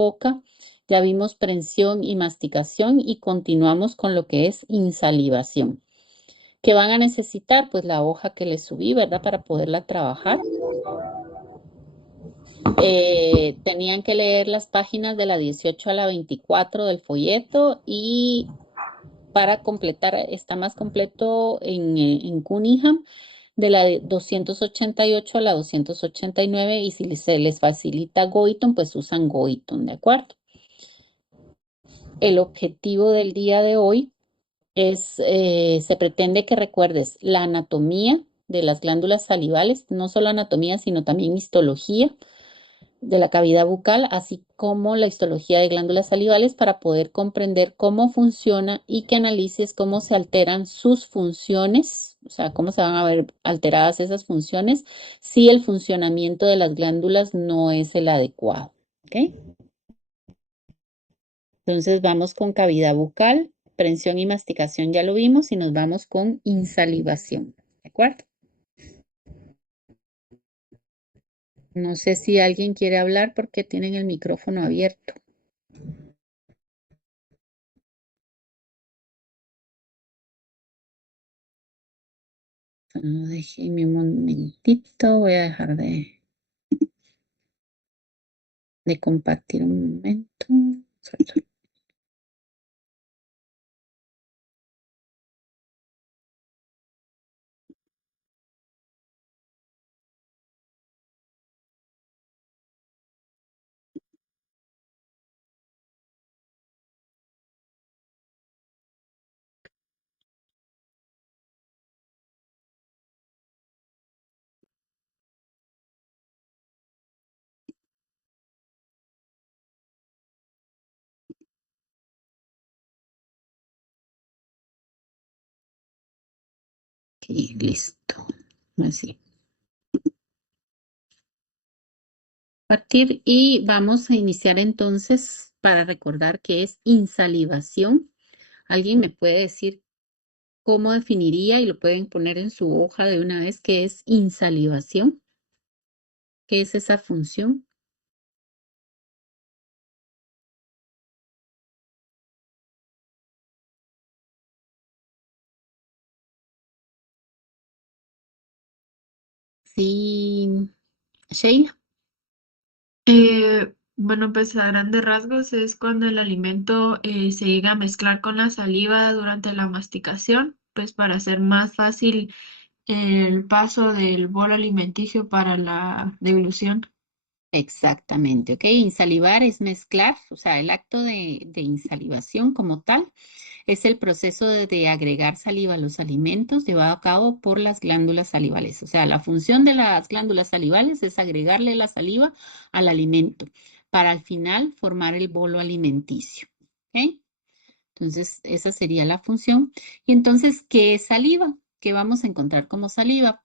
boca, ya vimos prensión y masticación y continuamos con lo que es insalivación. ¿Qué van a necesitar? Pues la hoja que les subí, ¿verdad? Para poderla trabajar. Tenían que leer las páginas de la 18 a la 24 del folleto y para completar, está más completo en Cunningham, de la de 288 a la 289 y si se les facilita Goiton, pues usan Goiton, ¿de acuerdo? El objetivo del día de hoy se pretende que recuerdes la anatomía de las glándulas salivales, no solo anatomía, sino también histología de la cavidad bucal, así como la histología de glándulas salivales para poder comprender cómo funciona y que analices cómo se alteran sus funciones, o sea, cómo se van a ver alteradas esas funciones si el funcionamiento de las glándulas no es el adecuado. ¿Ok? Entonces vamos con cavidad bucal, prensión y masticación ya lo vimos y nos vamos con insalivación. ¿De acuerdo? No sé si alguien quiere hablar porque tienen el micrófono abierto. No, déjenme un momentito, voy a dejar de compartir un momento. Ok, listo. Así. Partir y vamos a iniciar entonces para recordar qué es insalivación. ¿Alguien me puede decir cómo definiría y lo pueden poner en su hoja de una vez qué es insalivación? ¿Qué es esa función? Sí, Sheila. Bueno, pues a grandes rasgos es cuando el alimento se llega a mezclar con la saliva durante la masticación, pues para hacer más fácil el paso del bolo alimenticio para la deglución. Exactamente, ok. Insalivar es mezclar, o sea, el acto de insalivación como tal es el proceso de agregar saliva a los alimentos llevado a cabo por las glándulas salivales. O sea, la función de las glándulas salivales es agregarle la saliva al alimento para al final formar el bolo alimenticio. ¿Ok? Entonces, esa sería la función. Y entonces, ¿qué es saliva? ¿Qué vamos a encontrar como saliva?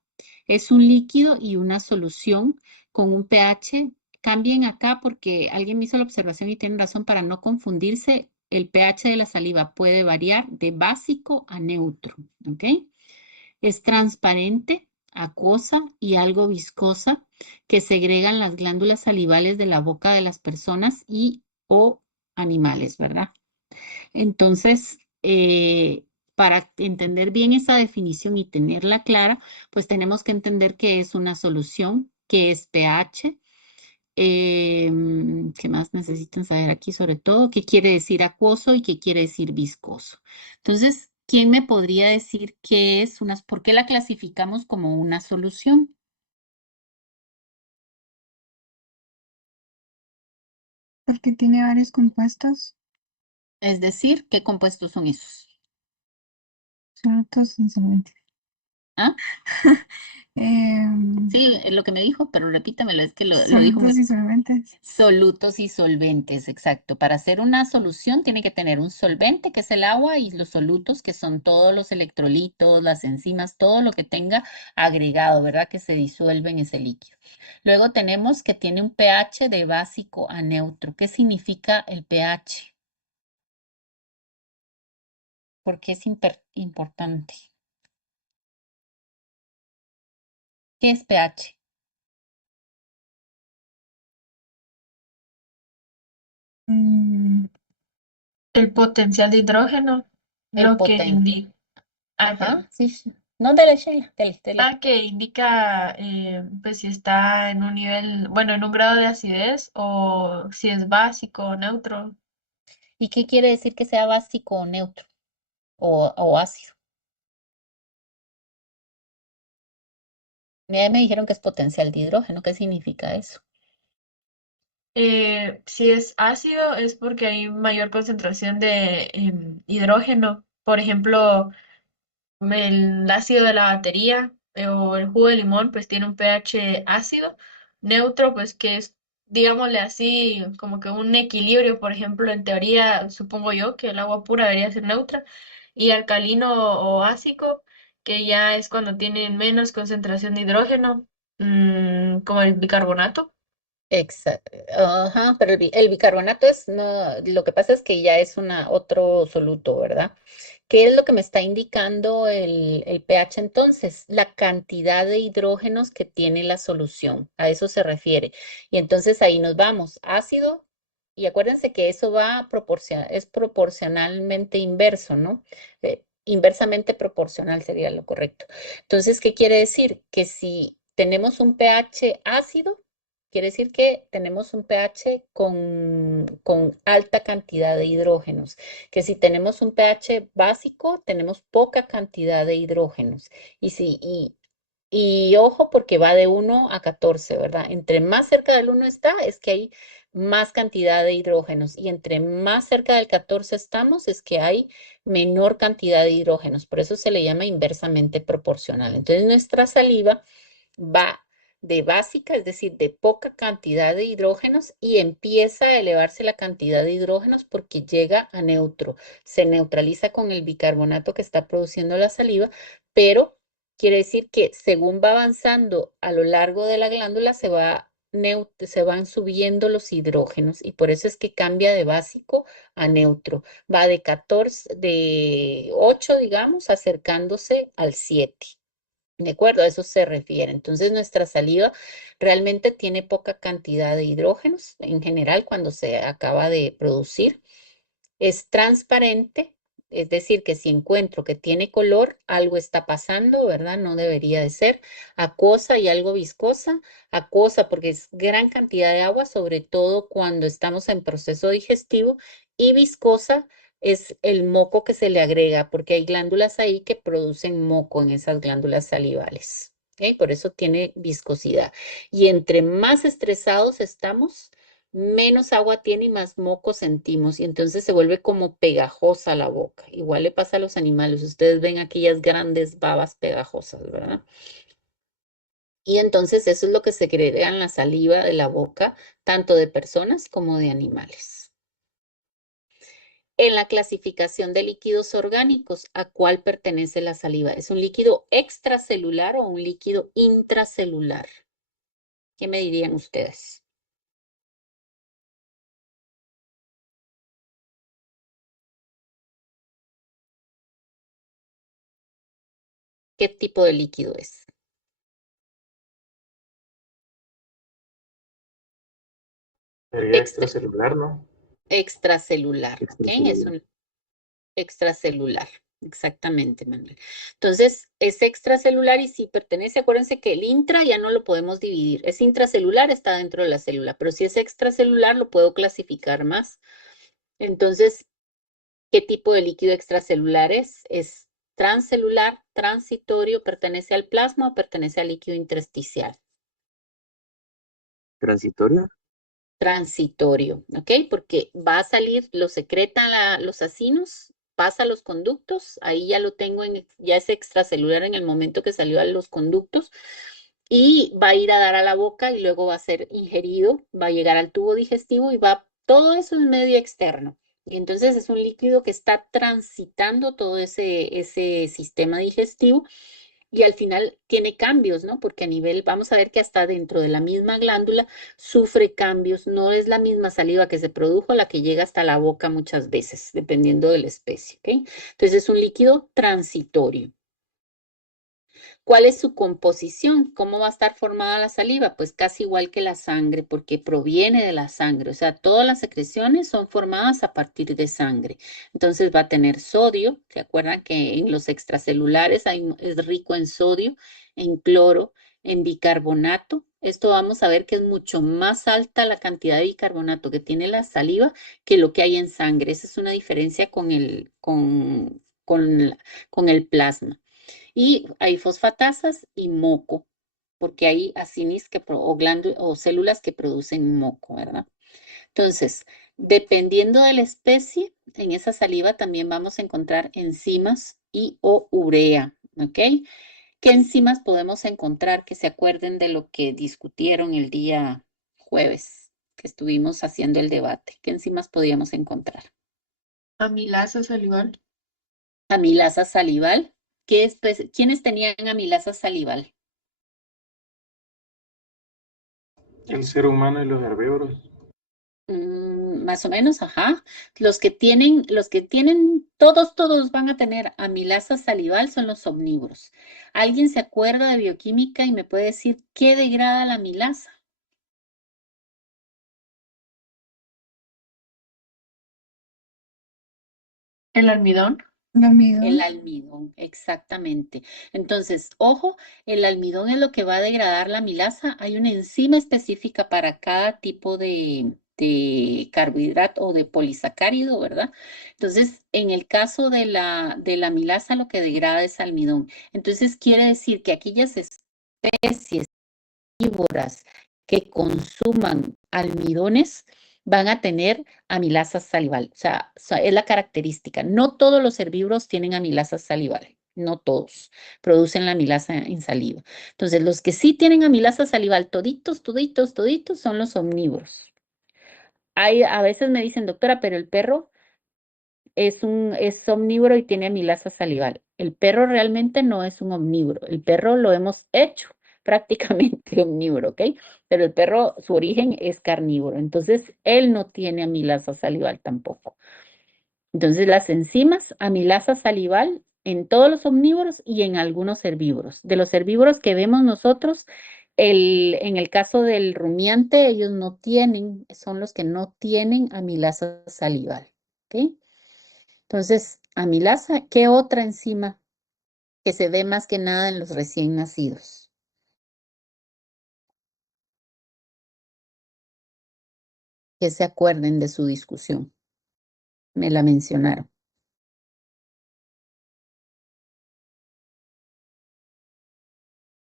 Es un líquido y una solución con un pH. Cambien acá porque alguien me hizo la observación y tiene razón para no confundirse. El pH de la saliva puede variar de básico a neutro, ¿ok? Es transparente, acuosa y algo viscosa que segregan las glándulas salivales de la boca de las personas y o animales, ¿verdad? Entonces, para entender bien esa definición y tenerla clara, pues tenemos que entender qué es una solución, qué es pH, qué más necesitan saber aquí, sobre todo, qué quiere decir acuoso y qué quiere decir viscoso. Entonces, ¿quién me podría decir qué es una, por qué la clasificamos como una solución? Porque tiene varios compuestos, Es decir, ¿qué compuestos son esos? solutos y solventes. ¿Ah? Em, Sí, es lo que me dijo, pero repítamelo, es que lo dijo Solutos muy. y solventes. Solutos y solventes, exacto. Para hacer una solución tiene que tener un solvente, que es el agua, y los solutos, que son todos los electrolitos, las enzimas, todo lo que tenga agregado, ¿verdad? Que se disuelve en ese líquido. Luego tenemos que tiene un pH de básico a neutro. ¿Qué significa el pH? Porque es importante. ¿Qué es pH? Mm, el potencial de hidrógeno, El lo que potente. indica, Ajá, sí, sí. No, dale, Sheila, dale, dale. que indica pues si está en un nivel, bueno, en un grado de acidez o si es básico o neutro. ¿Y qué quiere decir que sea básico o neutro o ácido? Ya me dijeron que es potencial de hidrógeno. ¿Qué significa eso? Si es ácido es porque hay mayor concentración de hidrógeno. Por ejemplo, el ácido de la batería o el jugo de limón pues tiene un pH ácido. Neutro pues que es, digámosle así, como que un equilibrio. Por ejemplo, en teoría supongo yo que el agua pura debería ser neutra. Y alcalino o ácido, que ya es cuando tiene menos concentración de hidrógeno, como el bicarbonato. Exacto. Ajá, pero el bicarbonato es, no, lo que pasa es que ya es otro soluto, ¿verdad? ¿Qué es lo que me está indicando el pH entonces? La cantidad de hidrógenos que tiene la solución, a eso se refiere. Y entonces ahí nos vamos, ácido, y acuérdense que eso es proporcionalmente inverso, ¿no? Inversamente proporcional sería lo correcto. Entonces, ¿qué quiere decir? Que si tenemos un pH ácido, quiere decir que tenemos un pH con alta cantidad de hidrógenos, que si tenemos un pH básico, tenemos poca cantidad de hidrógenos. Y, si, y ojo porque va de 1 a 14, ¿verdad? Entre más cerca del 1 está, es que hay más cantidad de hidrógenos. Y entre más cerca del 14 estamos, es que hay menor cantidad de hidrógenos. Por eso se le llama inversamente proporcional. Entonces nuestra saliva va de básica, es decir, de poca cantidad de hidrógenos y empieza a elevarse la cantidad de hidrógenos porque llega a neutro. Se neutraliza con el bicarbonato que está produciendo la saliva, pero quiere decir que según va avanzando a lo largo de la glándula se van subiendo los hidrógenos y por eso es que cambia de básico a neutro. Va de 14, de 8, digamos, acercándose al 7. De acuerdo, a eso se refiere. Entonces, nuestra saliva realmente tiene poca cantidad de hidrógenos en general cuando se acaba de producir. Es transparente, es decir, que si encuentro que tiene color, algo está pasando, ¿verdad? No debería de ser. Acuosa y algo viscosa. Acuosa porque es gran cantidad de agua, sobre todo cuando estamos en proceso digestivo. Y viscosa es el moco que se le agrega, porque hay glándulas ahí que producen moco en esas glándulas salivales. ¿Ok? Por eso tiene viscosidad. Y entre más estresados estamos, menos agua tiene y más moco sentimos y entonces se vuelve como pegajosa la boca. Igual le pasa a los animales. Ustedes ven aquellas grandes babas pegajosas, ¿verdad? Y entonces eso es lo que se segrega en la saliva de la boca, tanto de personas como de animales. En la clasificación de líquidos orgánicos, ¿a cuál pertenece la saliva? ¿Es un líquido extracelular o un líquido intracelular? ¿Qué me dirían ustedes? ¿Qué tipo de líquido es? Sería Extra- extracelular, ¿no? extracelular, ¿ok? Es Extracelular. un extracelular, exactamente, Manuel. Entonces, es extracelular y si pertenece, acuérdense que el intra ya no lo podemos dividir. Es intracelular, está dentro de la célula, pero si es extracelular, lo puedo clasificar más. Entonces, ¿qué tipo de líquido extracelular es? ¿Es transcelular, transitorio, pertenece al plasma o pertenece al líquido intersticial? Transitoria. Transitorio, ¿ok? Porque va a salir, lo secretan los acinos, pasa a los conductos, ahí ya lo tengo, ya es extracelular en el momento que salió a los conductos y va a ir a dar a la boca y luego va a ser ingerido, va a llegar al tubo digestivo y todo eso es medio externo. Y entonces es un líquido que está transitando todo ese sistema digestivo y al final tiene cambios, ¿no? Porque a nivel, vamos a ver que hasta dentro de la misma glándula sufre cambios, no es la misma saliva que se produjo la que llega hasta la boca muchas veces, dependiendo de la especie, ¿ok? Entonces es un líquido transitorio. ¿Cuál es su composición? ¿Cómo va a estar formada la saliva? Pues casi igual que la sangre, porque proviene de la sangre. O sea, todas las secreciones son formadas a partir de sangre. Entonces va a tener sodio. ¿Se acuerdan que en los extracelulares es rico en sodio, en cloro, en bicarbonato? Esto vamos a ver que es mucho más alta la cantidad de bicarbonato que tiene la saliva que lo que hay en sangre. Esa es una diferencia con el plasma. Y hay fosfatasas y moco, porque hay acinis o células que producen moco, ¿verdad? Entonces, dependiendo de la especie, en esa saliva también vamos a encontrar enzimas y o urea, ¿ok? ¿Qué enzimas podemos encontrar que se acuerden de lo que discutieron el día jueves que estuvimos haciendo el debate? ¿Qué enzimas podíamos encontrar? Amilasa salival. Amilasa salival. ¿Quiénes tenían amilasa salival? El ser humano y los herbívoros. Más o menos, ajá. Todos van a tener amilasa salival, son los omnívoros. ¿Alguien se acuerda de bioquímica y me puede decir qué degrada la amilasa? El almidón. El El almidón. almidón, exactamente. Entonces, ojo, el almidón es lo que va a degradar la amilasa. Hay una enzima específica para cada tipo de carbohidrato o de polisacárido, ¿verdad? Entonces, en el caso de la amilasa, lo que degrada es almidón. Entonces, quiere decir que aquellas especies herbívoras que consuman almidones van a tener amilasa salival. O sea, es la característica. No todos los herbívoros tienen amilasa salival. No todos producen la amilasa en saliva. Entonces, los que sí tienen amilasa salival, toditos, toditos, toditos, son los omnívoros. A veces me dicen, doctora, pero el perro es omnívoro y tiene amilasa salival. El perro realmente no es un omnívoro. El perro lo hemos hecho prácticamente omnívoro, ¿ok? Pero el perro, su origen es carnívoro. Entonces, él no tiene amilasa salival tampoco. Entonces, las enzimas, amilasa salival en todos los omnívoros y en algunos herbívoros. De los herbívoros que vemos nosotros, en el caso del rumiante, ellos no tienen, son los que no tienen amilasa salival, ¿ok? Entonces, amilasa, ¿qué otra enzima que se ve más que nada en los recién nacidos? Que se acuerden de su discusión. Me la mencionaron.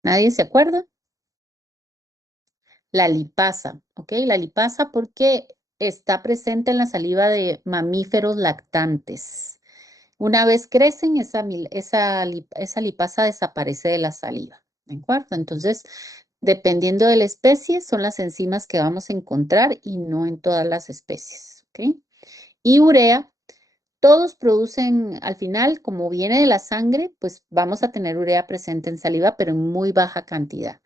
¿Nadie se acuerda? La lipasa, ¿ok? La lipasa porque está presente en la saliva de mamíferos lactantes. Una vez crecen, esa lipasa desaparece de la saliva, ¿de acuerdo? Entonces, dependiendo de la especie, son las enzimas que vamos a encontrar y no en todas las especies, ¿ok? Y urea, todos producen, al final, como viene de la sangre, pues vamos a tener urea presente en saliva, pero en muy baja cantidad.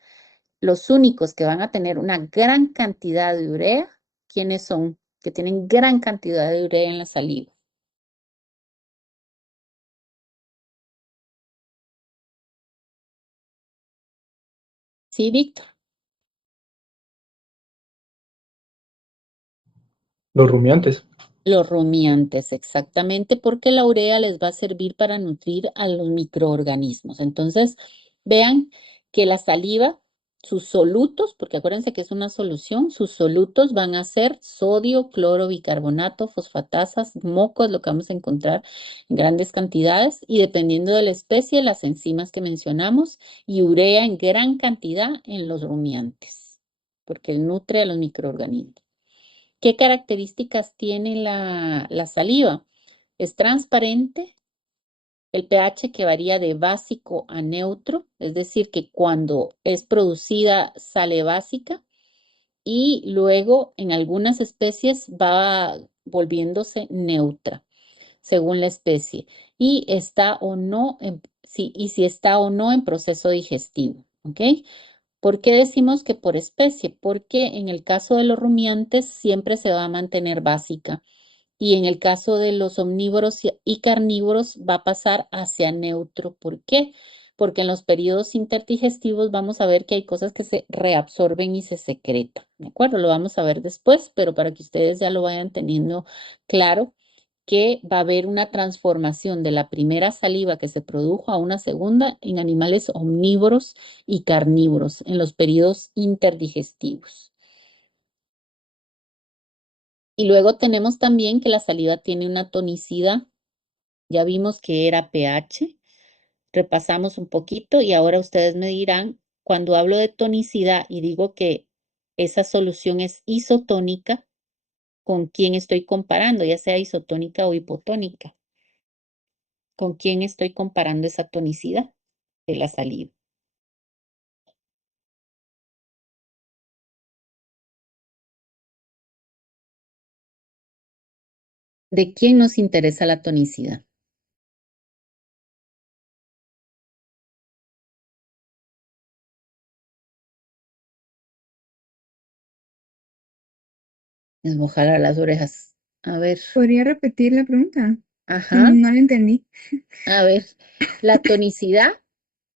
Los únicos que van a tener una gran cantidad de urea, ¿quiénes son? Que tienen gran cantidad de urea en la saliva. Sí, Víctor. Los rumiantes. Los rumiantes, exactamente, porque la urea les va a servir para nutrir a los microorganismos. Entonces, vean que la saliva, sus solutos, porque acuérdense que es una solución, sus solutos van a ser sodio, cloro, bicarbonato, fosfatasas, moco, es lo que vamos a encontrar en grandes cantidades, y dependiendo de la especie, las enzimas que mencionamos, y urea en gran cantidad en los rumiantes, porque nutre a los microorganismos. ¿Qué características tiene la saliva? Es transparente, el pH que varía de básico a neutro, es decir, que cuando es producida sale básica y luego en algunas especies va volviéndose neutra según la especie y está o no si está o no en proceso digestivo, ¿ok? ¿Por qué decimos que por especie? Porque en el caso de los rumiantes siempre se va a mantener básica y en el caso de los omnívoros y carnívoros va a pasar hacia neutro. ¿Por qué? porque en los periodos interdigestivos vamos a ver que hay cosas que se reabsorben y se secretan, ¿de acuerdo? Lo vamos a ver después, pero para que ustedes ya lo vayan teniendo claro, que va a haber una transformación de la primera saliva que se produjo a una segunda en animales omnívoros y carnívoros en los periodos interdigestivos. Y luego tenemos también que la saliva tiene una tonicidad. Ya vimos que era pH, repasamos un poquito y ahora ustedes me dirán, cuando hablo de tonicidad y digo que esa solución es isotónica, ¿con quién estoy comparando? Ya sea isotónica o hipotónica. ¿Con quién estoy comparando esa tonicidad de la saliva? ¿De quién nos interesa la tonicidad? Es jalar las orejas. A ver, ¿Podría repetir la pregunta? ajá, No la entendí. a ver, la tonicidad,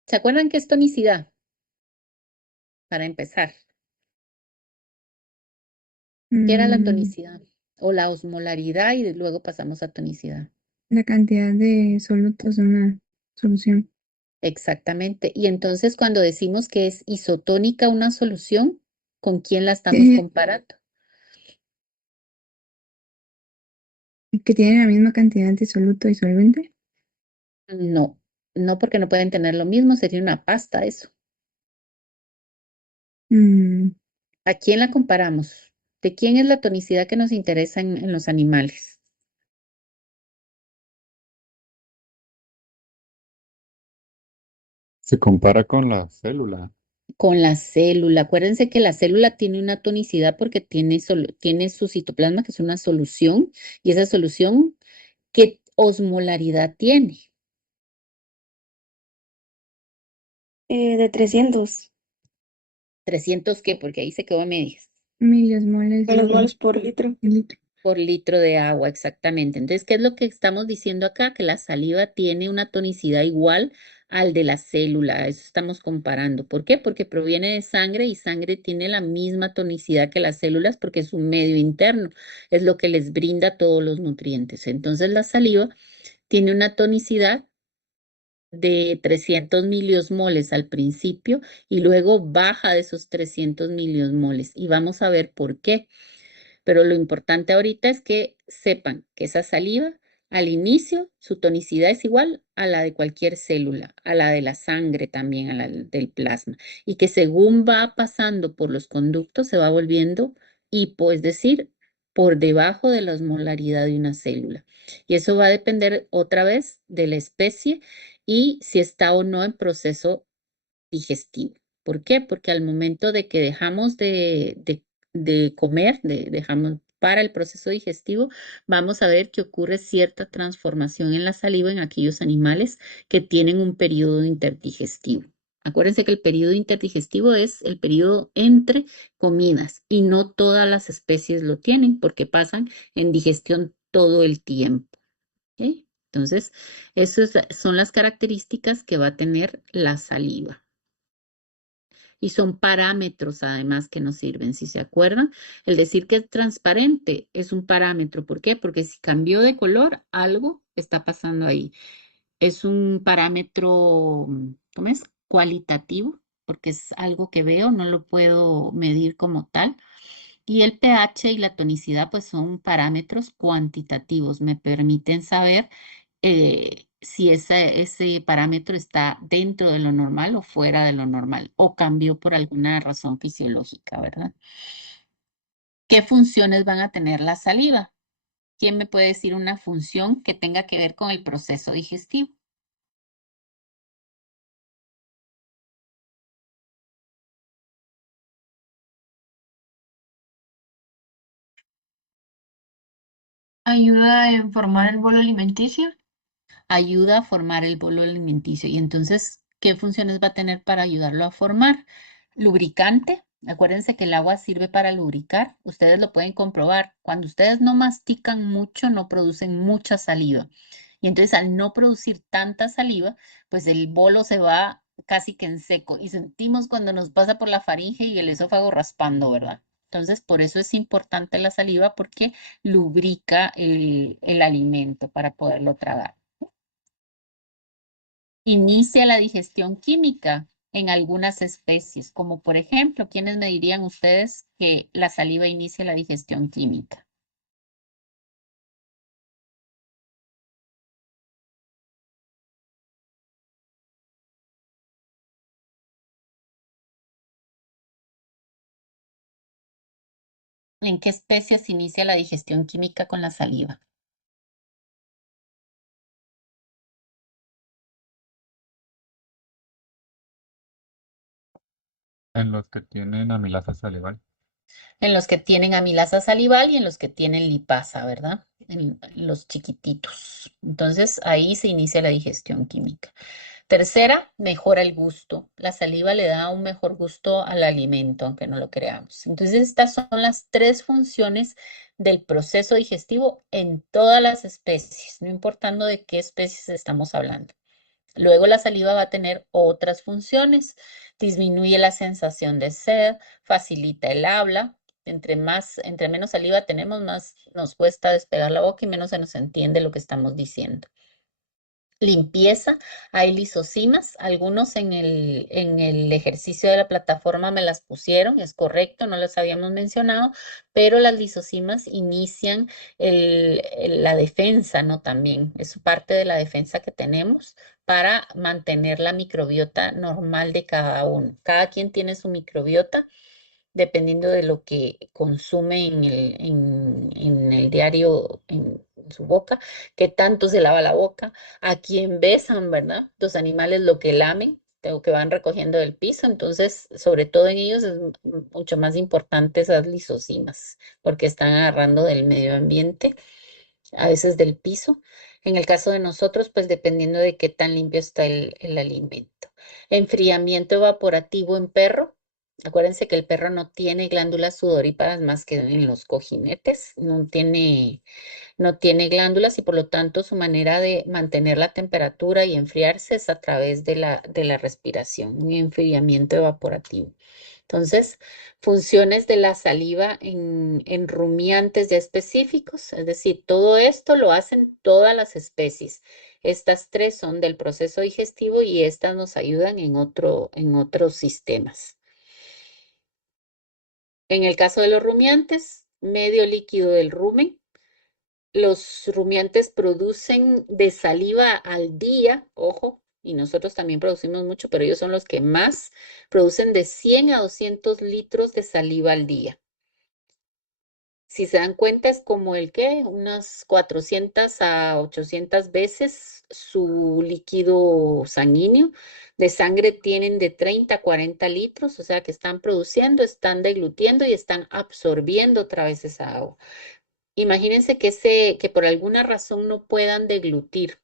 ¿se acuerdan qué es tonicidad? Para empezar, ¿qué era la Mm, tonicidad? O la osmolaridad y luego pasamos a tonicidad. la cantidad de solutos de una solución. Exactamente. Y entonces cuando decimos que es isotónica una solución, ¿con quién la estamos Eh, comparando? que tiene la misma cantidad de soluto y solvente. No, no porque no pueden tener lo mismo, sería una pasta eso. Mm, ¿A quién la comparamos? ¿De quién es la tonicidad que nos interesa en los animales? Se compara con la célula. Con la célula. Acuérdense que la célula tiene una tonicidad porque tiene su citoplasma, que es una solución, y esa solución, ¿qué osmolaridad tiene? De 300 ¿300 qué? Porque ahí se quedó a medias. Miliosmoles moles por litro. litro. Por litro de agua, exactamente. Entonces, ¿qué es lo que estamos diciendo acá? Que la saliva tiene una tonicidad igual al de la célula. Eso estamos comparando. ¿Por qué? Porque proviene de sangre y sangre tiene la misma tonicidad que las células porque es un medio interno. Es lo que les brinda todos los nutrientes. Entonces, la saliva tiene una tonicidad de 300 miliosmoles al principio y luego baja de esos 300 miliosmoles. Y vamos a ver por qué. Pero lo importante ahorita es que sepan que esa saliva, al inicio, su tonicidad es igual a la de cualquier célula, a la de la sangre también, a la del plasma, y que según va pasando por los conductos se va volviendo hipo, es decir, por debajo de la osmolaridad de una célula. Y eso va a depender otra vez de la especie y si está o no en proceso digestivo. ¿Por qué? Porque al momento de que dejamos de comer, dejamos para el proceso digestivo, vamos a ver que ocurre cierta transformación en la saliva en aquellos animales que tienen un periodo interdigestivo. Acuérdense que el periodo interdigestivo es el periodo entre comidas y no todas las especies lo tienen porque pasan en digestión todo el tiempo. ¿Ok? Entonces, esas son las características que va a tener la saliva. Y son parámetros además que nos sirven, si se acuerdan. El decir que es transparente es un parámetro. ¿Por qué? Porque si cambió de color, algo está pasando ahí. Es un parámetro, ¿cómo es? Cualitativo, porque es algo que veo, no lo puedo medir como tal. Y el pH y la tonicidad, pues son parámetros cuantitativos, me permiten saber si ese parámetro está dentro de lo normal o fuera de lo normal, o cambió por alguna razón fisiológica, ¿verdad? ¿Qué funciones van a tener la saliva? ¿Quién me puede decir una función que tenga que ver con el proceso digestivo? Ayuda en formar el bolo alimenticio. Ayuda a formar el bolo alimenticio. Y entonces, ¿qué funciones va a tener para ayudarlo a formar? Lubricante. Acuérdense que el agua sirve para lubricar. Ustedes lo pueden comprobar. Cuando ustedes no mastican mucho, no producen mucha saliva. Y entonces al no producir tanta saliva, pues el bolo se va casi que en seco y sentimos cuando nos pasa por la faringe y el esófago raspando, ¿verdad? Entonces, por eso es importante la saliva porque lubrica el alimento para poderlo tragar. Inicia la digestión química en algunas especies, como por ejemplo, ¿quiénes me dirían ustedes que la saliva inicia la digestión química? ¿En qué especies inicia la digestión química con la saliva? En los que tienen amilasa salival. En los que tienen amilasa salival y en los que tienen lipasa, ¿verdad? En los chiquititos. Entonces ahí se inicia la digestión química. Tercera, mejora el gusto. La saliva le da un mejor gusto al alimento, aunque no lo creamos. Entonces estas son las tres funciones del proceso digestivo en todas las especies, no importando de qué especies estamos hablando. Luego la saliva va a tener otras funciones. Disminuye la sensación de sed, facilita el habla. Entre menos saliva tenemos, más nos cuesta despegar la boca y menos se nos entiende lo que estamos diciendo. Limpieza, hay lisosimas, algunos en el ejercicio de la plataforma me las pusieron, es correcto, no las habíamos mencionado, pero las lisosimas inician la defensa, ¿no? También es parte de la defensa que tenemos para mantener la microbiota normal de cada uno. Cada quien tiene su microbiota dependiendo de lo que consume en el diario, en su boca, que tanto se lava la boca, a quien besan, ¿verdad? Los animales lo que lamen, lo que van recogiendo del piso, entonces, sobre todo en ellos es mucho más importante esas lisosimas, porque están agarrando del medio ambiente, a veces del piso. En el caso de nosotros, pues dependiendo de qué tan limpio está el alimento. Enfriamiento evaporativo en perro. Acuérdense que el perro no tiene glándulas sudoríparas más que en los cojinetes, no tiene glándulas y por lo tanto su manera de mantener la temperatura y enfriarse es a través de la respiración, un enfriamiento evaporativo. Entonces, funciones de la saliva en rumiantes ya específicos, es decir, todo esto lo hacen todas las especies. Estas tres son del proceso digestivo y estas nos ayudan en otros sistemas. En el caso de los rumiantes, medio líquido del rumen. Los rumiantes producen de saliva al día, ojo, y nosotros también producimos mucho, pero ellos son los que más producen de 100 a 200 litros de saliva al día. Si se dan cuenta, es como el que unas 400 a 800 veces su líquido sanguíneo. De sangre tienen de 30 a 40 litros, o sea que están produciendo, están deglutiendo y están absorbiendo otra vez esa agua. Imagínense que por alguna razón no puedan deglutir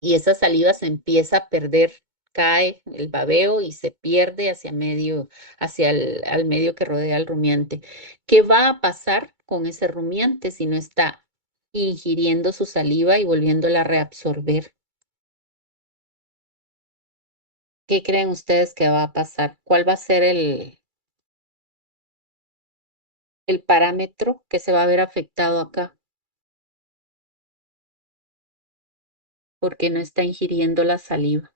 y esa saliva se empieza a perder, cae el babeo y se pierde hacia al medio que rodea al rumiante. ¿Qué va a pasar con ese rumiante si no está ingiriendo su saliva y volviéndola a reabsorber? ¿Qué creen ustedes que va a pasar? ¿Cuál va a ser el parámetro que se va a ver afectado acá? Porque no está ingiriendo la saliva.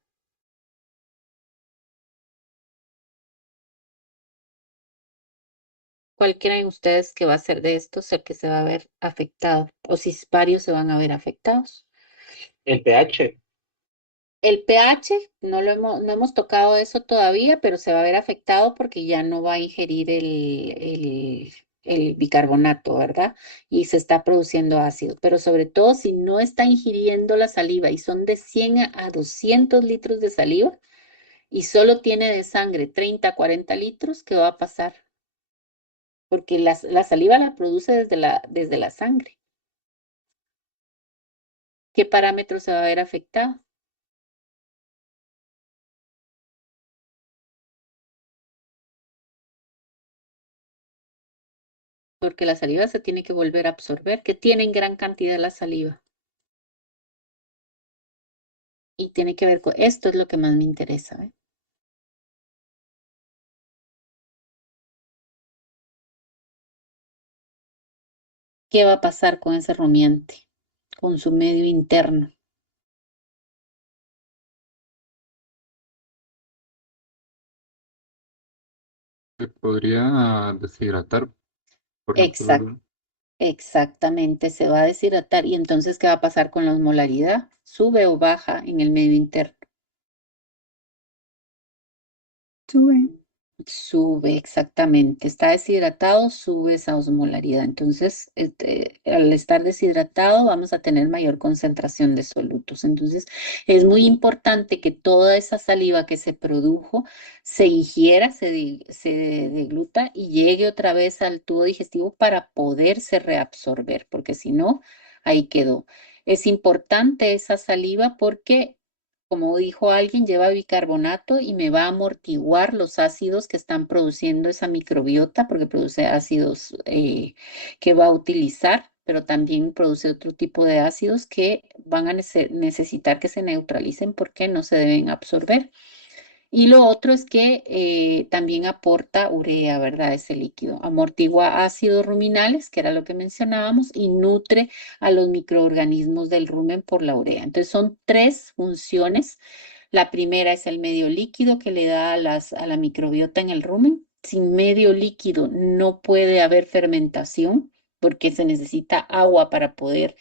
¿Cuál creen ustedes que va a ser de estos el que se va a ver afectado? O si varios se van a ver afectados. El pH. El pH, no hemos tocado eso todavía, pero se va a ver afectado porque ya no va a ingerir el bicarbonato, ¿verdad? Y se está produciendo ácido. Pero sobre todo si no está ingiriendo la saliva y son de 100 a 200 litros de saliva y solo tiene de sangre 30 a 40 litros, ¿qué va a pasar? Porque la saliva la produce desde la sangre. ¿Qué parámetro se va a ver afectado? Porque la saliva se tiene que volver a absorber, que tiene en gran cantidad la saliva. Y tiene que ver con esto, es lo que más me interesa, ¿ve? ¿Qué va a pasar con ese rumiante? Con su medio interno. Se podría deshidratar por la Exact- clorura. exactamente, se va a deshidratar. ¿Y entonces qué va a pasar con la osmolaridad? ¿Sube o baja en el medio interno? Sube. Sube, exactamente. Está deshidratado, sube esa osmolaridad. Entonces, al estar deshidratado, vamos a tener mayor concentración de solutos. Entonces, es muy importante que toda esa saliva que se produjo se ingiera, se degluta y llegue otra vez al tubo digestivo para poderse reabsorber, porque si no, ahí quedó. Es importante esa saliva porque como dijo alguien, lleva bicarbonato y me va a amortiguar los ácidos que están produciendo esa microbiota, porque produce ácidos que va a utilizar, pero también produce otro tipo de ácidos que van a necesitar que se neutralicen porque no se deben absorber. Y lo otro es que también aporta urea, ¿verdad? Ese líquido. Amortigua ácidos ruminales, que era lo que mencionábamos, y nutre a los microorganismos del rumen por la urea. Entonces son tres funciones. La primera es el medio líquido que le da a la microbiota en el rumen. Sin medio líquido no puede haber fermentación porque se necesita agua para poder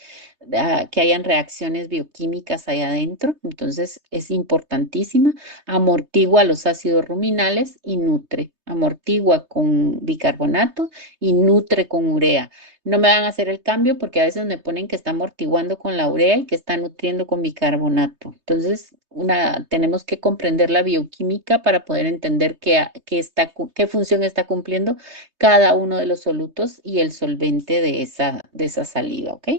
que hayan reacciones bioquímicas ahí adentro. Entonces es importantísima. Amortigua los ácidos ruminales y nutre. Amortigua con bicarbonato y nutre con urea. No me van a hacer el cambio porque a veces me ponen que está amortiguando con la urea y que está nutriendo con bicarbonato. Entonces, tenemos que comprender la bioquímica para poder entender qué función está cumpliendo cada uno de los solutos y el solvente de esa saliva, ¿ok?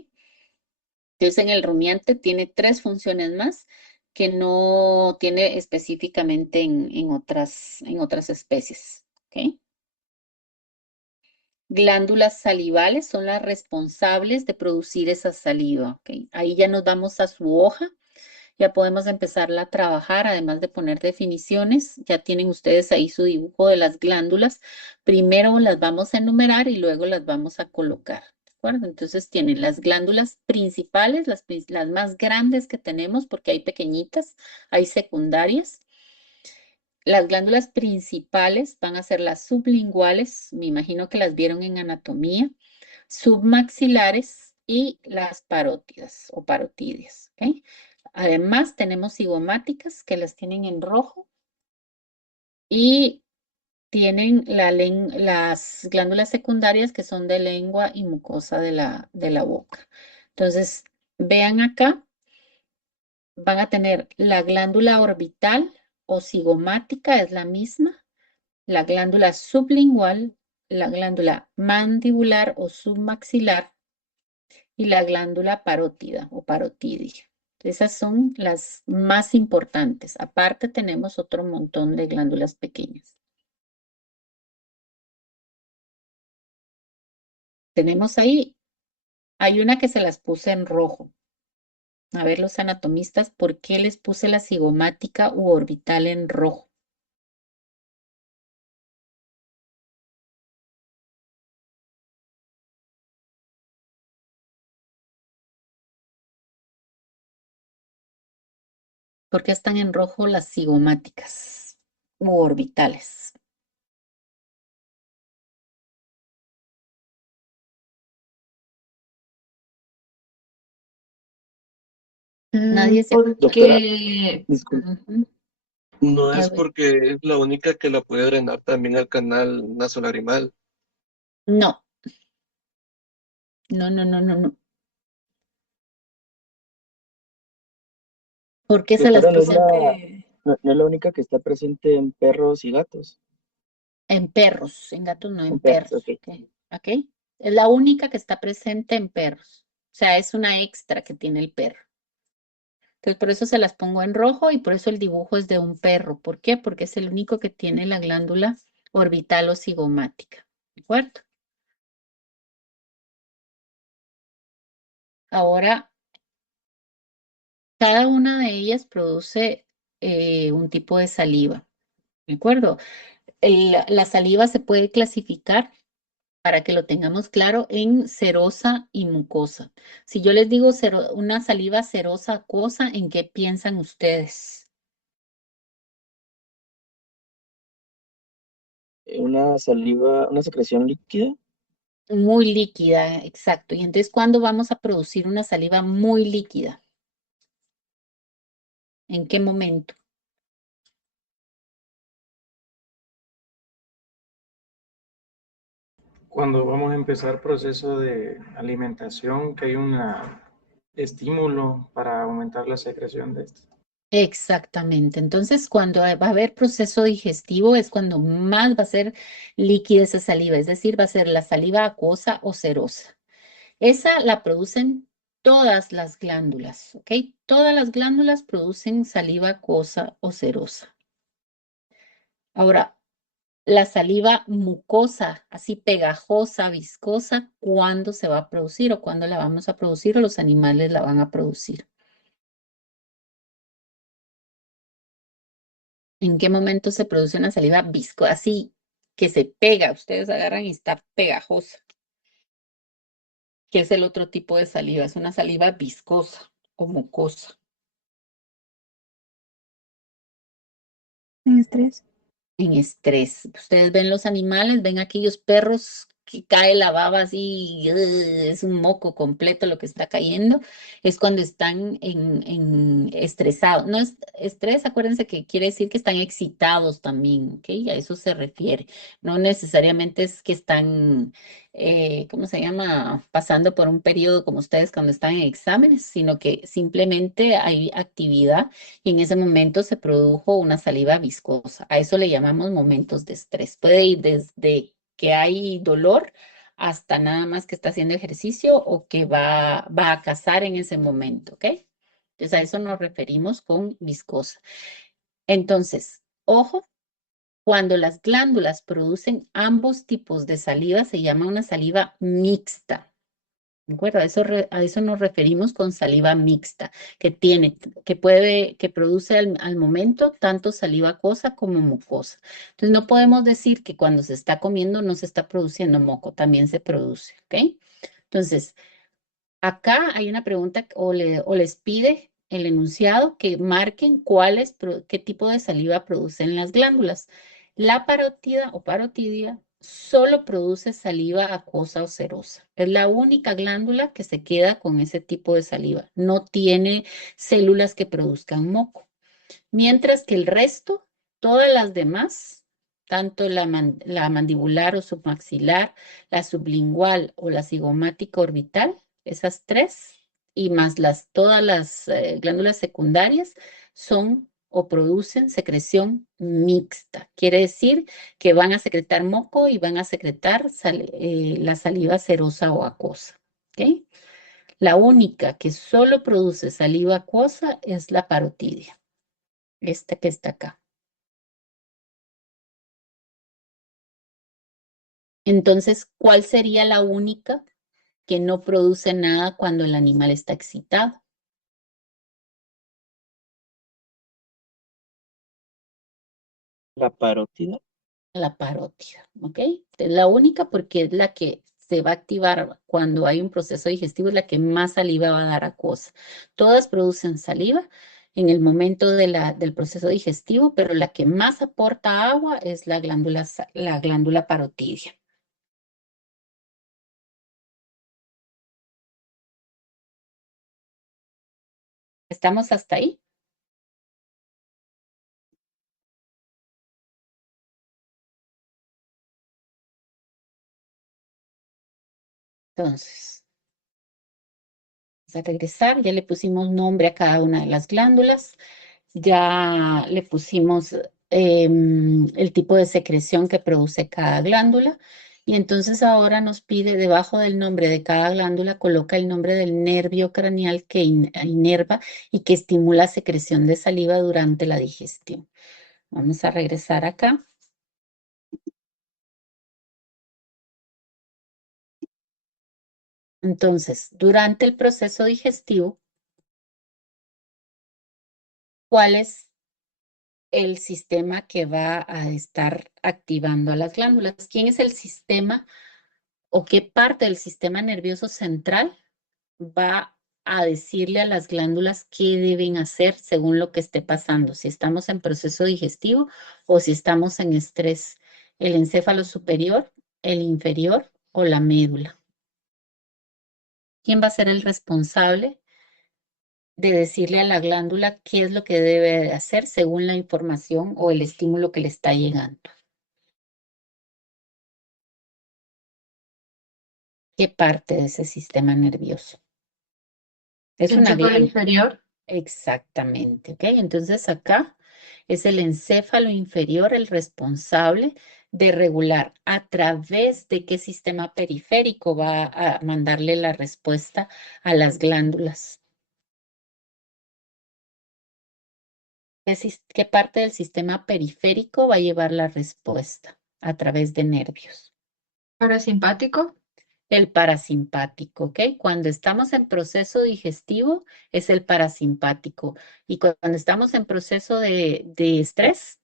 Entonces, en el rumiante tiene tres funciones más que no tiene específicamente en otras especies. ¿Ok? Glándulas salivales son las responsables de producir esa saliva. ¿Ok? Ahí ya nos vamos a su hoja. Ya podemos empezarla a trabajar, además de poner definiciones. Ya tienen ustedes ahí su dibujo de las glándulas. Primero las vamos a enumerar y luego las vamos a colocar. ¿De acuerdo? Entonces tienen las glándulas principales, las más grandes que tenemos, porque hay pequeñitas, hay secundarias. Las glándulas principales van a ser las sublinguales, me imagino que las vieron en anatomía, submaxilares y las parótidas o parotídeas. ¿Ok? Además, tenemos cigomáticas que las tienen en rojo y tienen las glándulas secundarias que son de lengua y mucosa de la boca. Entonces, vean acá, van a tener la glándula orbital o cigomática, es la misma, la glándula sublingual, la glándula mandibular o submaxilar y la glándula parótida o parotídea. Esas son las más importantes. Aparte tenemos otro montón de glándulas pequeñas. Tenemos ahí, hay una que se las puse en rojo. A ver los anatomistas, ¿por qué les puse la cigomática u orbital en rojo? ¿Por qué están en rojo las cigomáticas u orbitales? Nadie se... Doctora, Porque Disculpe. Ujú. no es Edwin. porque es la única que la puede drenar también al canal nasolarimal. No, no, no, no, no, no. ¿Por qué se las Doctora, puse no es la única que está presente en perros y gatos. en perros? En gatos no, en En perros, ok. perros. ¿Ok? ¿Ok? Es la única que está presente en perros. O sea, es una extra que tiene el perro. Entonces, por eso se las pongo en rojo y por eso el dibujo es de un perro. ¿Por qué? Porque es el único que tiene la glándula orbital o cigomática. ¿De acuerdo? Ahora Cada una de ellas produce un tipo de saliva, ¿de acuerdo? La saliva se puede clasificar para que lo tengamos claro en serosa y mucosa. Si yo les digo una saliva serosa acuosa, ¿en qué piensan ustedes? Una saliva, una secreción líquida. Muy líquida, exacto. Y entonces, ¿cuándo vamos a producir una saliva muy líquida? ¿En qué momento? Cuando vamos a empezar proceso de alimentación, que hay un estímulo para aumentar la secreción de esto. Exactamente. Entonces, cuando va a haber proceso digestivo es cuando más va a ser líquida esa saliva, es decir, va a ser la saliva acuosa o serosa. Esa la producen todas las glándulas, ¿ok? Todas las glándulas producen saliva acuosa o serosa. Ahora, la saliva mucosa, así pegajosa, viscosa, ¿cuándo se va a producir o cuándo la vamos a producir o los animales la van a producir? ¿En qué momento se produce una saliva viscosa, así que se pega? Ustedes agarran y está pegajosa, que es el otro tipo de saliva, es una saliva viscosa o mucosa. En estrés. En estrés. Ustedes ven los animales, ven aquellos perros que cae la baba así, es un moco completo lo que está cayendo, es cuando están en estresados. No es estrés, acuérdense que quiere decir que están excitados también, ¿ok? A eso se refiere. No necesariamente es que están, ¿cómo se llama? Pasando por un periodo como ustedes cuando están en exámenes, sino que simplemente hay actividad y en ese momento se produjo una saliva viscosa. A eso le llamamos momentos de estrés. Puede ir desde que hay dolor hasta nada más que está haciendo ejercicio o que va a cazar en ese momento, ¿ok? Entonces a eso nos referimos con viscosa. Entonces, ojo, cuando las glándulas producen ambos tipos de saliva, se llama una saliva mixta. ¿De acuerdo? A eso nos referimos con saliva mixta, que produce al momento tanto saliva acuosa como mucosa. Entonces, no podemos decir que cuando se está comiendo no se está produciendo moco, también se produce, ¿ok? Entonces, acá hay una pregunta o les pide el enunciado que marquen qué tipo de saliva producen las glándulas. La parótida o parotidia solo produce saliva acuosa o serosa. Es la única glándula que se queda con ese tipo de saliva. No tiene células que produzcan moco. Mientras que el resto, todas las demás, tanto la mandibular o submaxilar, la sublingual o la cigomática orbital, esas tres, y más todas las glándulas secundarias, son o producen secreción mixta. Quiere decir que van a secretar moco y van a secretar la saliva serosa o acuosa. ¿Ok? La única que solo produce saliva acuosa es la parotidia, esta que está acá. Entonces, ¿cuál sería la única que no produce nada cuando el animal está excitado? La parótida. La parótida, ¿ok? Es la única porque es la que se va a activar cuando hay un proceso digestivo, es la que más saliva va a dar acuosa. Todas producen saliva en el momento del proceso digestivo, pero la que más aporta agua es la glándula parotidia. ¿Estamos hasta ahí? Entonces, vamos a regresar, ya le pusimos nombre a cada una de las glándulas, ya le pusimos el tipo de secreción que produce cada glándula y entonces ahora nos pide debajo del nombre de cada glándula, coloca el nombre del nervio craneal que inerva y que estimula secreción de saliva durante la digestión. Vamos a regresar acá. Entonces, durante el proceso digestivo, ¿cuál es el sistema que va a estar activando a las glándulas? ¿Quién es el sistema o qué parte del sistema nervioso central va a decirle a las glándulas qué deben hacer según lo que esté pasando? Si estamos en proceso digestivo o si estamos en estrés. ¿El encéfalo superior, el inferior o la médula? ¿Quién va a ser el responsable de decirle a la glándula qué es lo que debe de hacer según la información o el estímulo que le está llegando? ¿Qué parte de ese sistema nervioso? Es una Encéfalo glándula. inferior. Exactamente, ¿ok? Entonces acá es el encéfalo inferior el responsable de regular a través de qué sistema periférico va a mandarle la respuesta a las glándulas. ¿Qué parte del sistema periférico va a llevar la respuesta a través de nervios? Parasimpático. El parasimpático, ¿ok? Cuando estamos en proceso digestivo es el parasimpático y cuando estamos en proceso de estrés,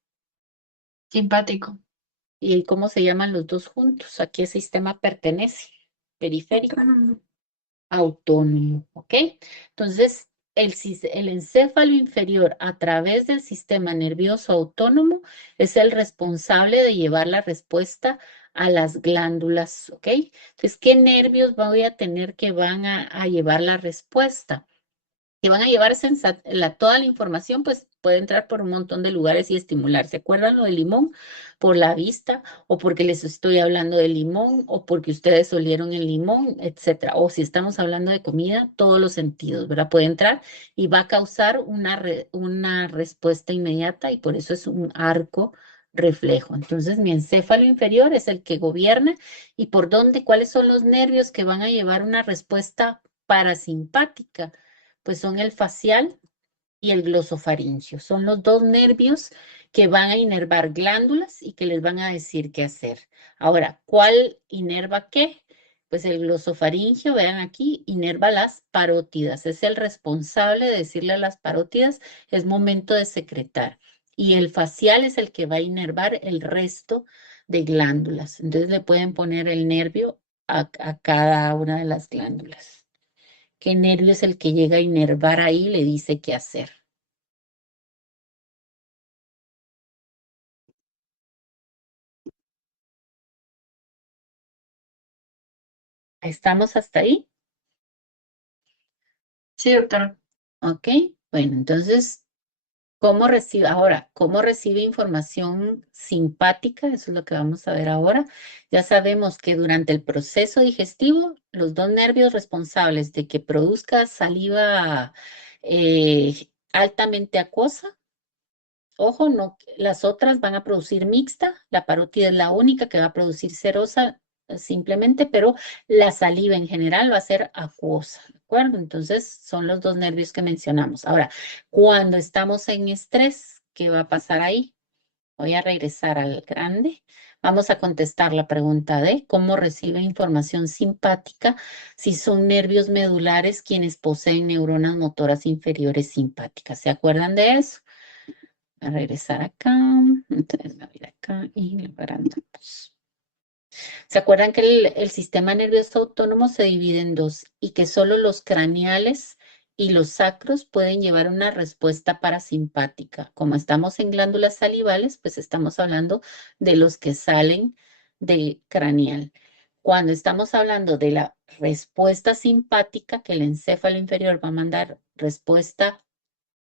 Simpático. ¿y cómo se llaman los dos juntos? ¿A qué sistema pertenece? Periférico. Autónomo, ¿ok? Entonces, el encéfalo inferior a través del sistema nervioso autónomo es el responsable de llevar la respuesta a las glándulas, ¿ok? Entonces, ¿qué nervios voy a tener que van a llevar la respuesta? Que van a llevar toda la información, pues puede entrar por un montón de lugares y estimular. ¿Se acuerdan lo del limón? Por la vista, o porque les estoy hablando del limón, o porque ustedes olieron el limón, etcétera. O si estamos hablando de comida, todos los sentidos, ¿verdad? Puede entrar y va a causar una respuesta inmediata y por eso es un arco reflejo. Entonces, mi encéfalo inferior es el que gobierna y por dónde, cuáles son los nervios que van a llevar una respuesta parasimpática, pues son el facial y el glosofaringio. Son los dos nervios que van a inervar glándulas y que les van a decir qué hacer. Ahora, ¿cuál inerva qué? Pues el glosofaringio, vean aquí, inerva las parótidas. Es el responsable de decirle a las parótidas, es momento de secretar. Y el facial es el que va a inervar el resto de glándulas. Entonces le pueden poner el nervio a cada una de las glándulas. ¿Qué nervio es el que llega a inervar ahí y le dice qué hacer? ¿Estamos hasta ahí? Sí, doctora. Ok, bueno, entonces, ¿cómo recibe información simpática? Eso es lo que vamos a ver ahora. Ya sabemos que durante el proceso digestivo, los dos nervios responsables de que produzca saliva altamente acuosa. Ojo, no, las otras van a producir mixta, la parótida es la única que va a producir serosa simplemente, pero la saliva en general va a ser acuosa, ¿de acuerdo? Entonces son los dos nervios que mencionamos. Ahora, cuando estamos en estrés, ¿qué va a pasar ahí? Voy a regresar al grande. Vamos a contestar la pregunta de cómo recibe información simpática si son nervios medulares quienes poseen neuronas motoras inferiores simpáticas. ¿Se acuerdan de eso? A regresar acá, entonces me voy a ir acá y lo agrandamos. ¿Se acuerdan que el sistema nervioso autónomo se divide en dos y que solo los craneales y los sacros pueden llevar una respuesta parasimpática? Como estamos en glándulas salivales, pues estamos hablando de los que salen del craneal. Cuando estamos hablando de la respuesta simpática, que el encéfalo inferior va a mandar respuesta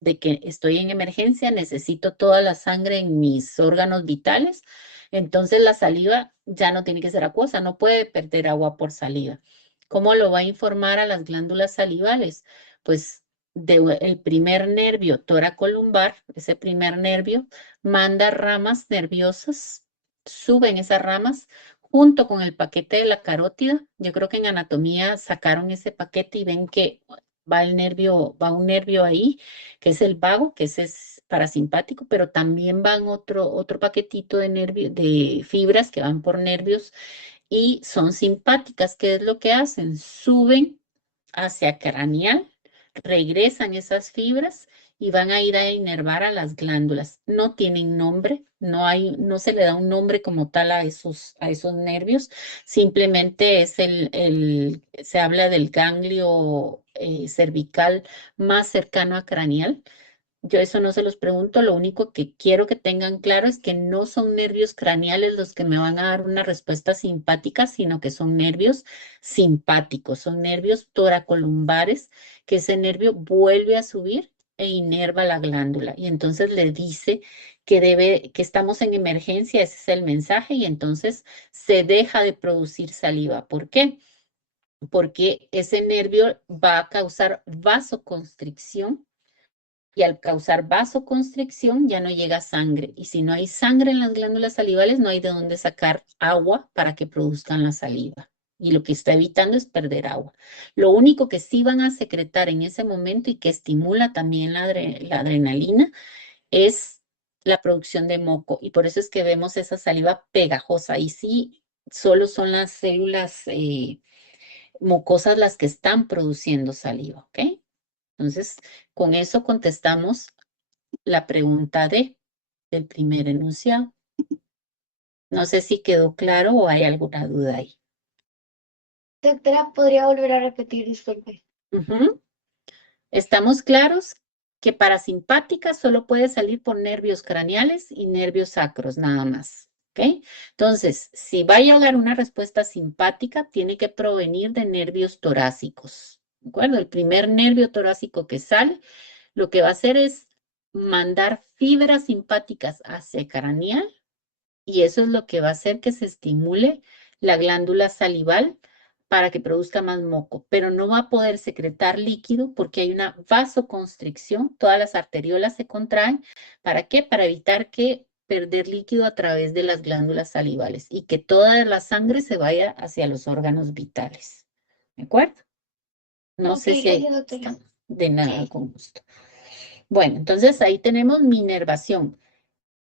de que estoy en emergencia, necesito toda la sangre en mis órganos vitales, entonces la saliva ya no tiene que ser acuosa, no puede perder agua por saliva. ¿Cómo lo va a informar a las glándulas salivales? Pues el primer nervio toracolumbar, ese primer nervio, manda ramas nerviosas, suben esas ramas junto con el paquete de la carótida. Yo creo que en anatomía sacaron ese paquete y ven que va un nervio ahí que es el vago, que ese es parasimpático, pero también van otro paquetito de de fibras que van por nervios y son simpáticas. ¿Qué es lo que hacen? Suben hacia craneal, regresan esas fibras y van a ir a inervar a las glándulas. No tienen nombre, no se le da un nombre como tal a esos nervios, simplemente es se habla del ganglio cervical más cercano a craneal. Yo eso no se los pregunto, lo único que quiero que tengan claro es que no son nervios craneales los que me van a dar una respuesta simpática, sino que son nervios simpáticos, son nervios toracolumbares, que ese nervio vuelve a subir e inerva la glándula. Y entonces le dice que estamos en emergencia, ese es el mensaje, y entonces se deja de producir saliva. ¿Por qué? Porque ese nervio va a causar vasoconstricción y al causar vasoconstricción ya no llega sangre. Y si no hay sangre en las glándulas salivales, no hay de dónde sacar agua para que produzcan la saliva. Y lo que está evitando es perder agua. Lo único que sí van a secretar en ese momento y que estimula también la adrenalina es la producción de moco. Y por eso es que vemos esa saliva pegajosa. Y sí, solo son las células mucosas las que están produciendo saliva, ¿ok? Entonces, con eso contestamos la pregunta del primer enunciado. No sé si quedó claro o hay alguna duda ahí. Doctora, ¿podría volver a repetir? Disculpe. Ujú. Estamos claros que parasimpática solo puede salir por nervios craneales y nervios sacros, nada más. ¿Ok? Entonces, si va a llegar una respuesta simpática, tiene que provenir de nervios torácicos. ¿De acuerdo? El primer nervio torácico que sale, lo que va a hacer es mandar fibras simpáticas hacia craneal y eso es lo que va a hacer que se estimule la glándula salival para que produzca más moco, pero no va a poder secretar líquido porque hay una vasoconstricción, todas las arteriolas se contraen. ¿Para qué? Para evitar que perder líquido a través de las glándulas salivales y que toda la sangre se vaya hacia los órganos vitales. ¿De acuerdo? No Ok, sé si hay gracias, doctora. de nada, con gusto. Bueno, entonces ahí tenemos mi inervación.